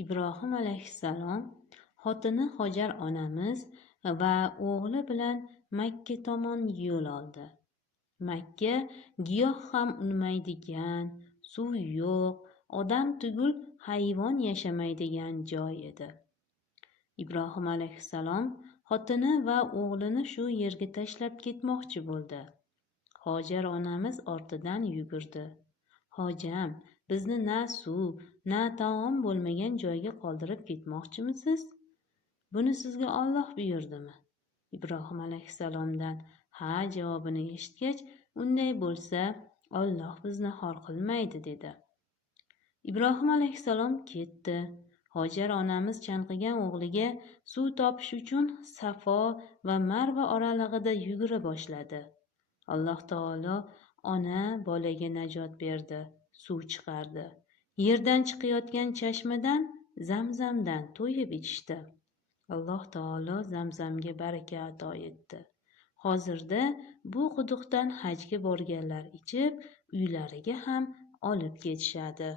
Ibrohim alayhissalom xotini Hojar onamiz va o'g'li bilan Makka tomon yo'l oldi. Makka giyoh ham unmaydigan, suv yo'q, odam tugul hayvon yashamaydigan joy edi. Ibrohim alayhissalom xotini va o'g'lini shu yerga tashlab ketmoqchi bo'ldi. Hojar onamiz ortidan yugurdi. Hojam, bizni na suv, na taom bo'lmagan joyga qoldirib ketmoqchimisiz? Buni sizga Alloh buyurdimi? Ibrohim alayhissalomdan ha javobini eshitgach, unday bo'lsa, Alloh bizni xor qilmaydi dedi. Ibrohim alayhissalom ketdi. Hojar onamiz chanqigan o'g'liga suv topish uchun Safo va Marva oralig'ida yugura boshladi. Alloh taolo ona bolaga najot berdi, suv chiqardi. Yerdan chiqayotgan chashmadan, Zamzamdan to'yib ichishdi. Alloh taolo Zamzamga baraka ato etdi. Hozirda bu quduqdan hajga borganlar ichib, uylariga ham olib ketishadi.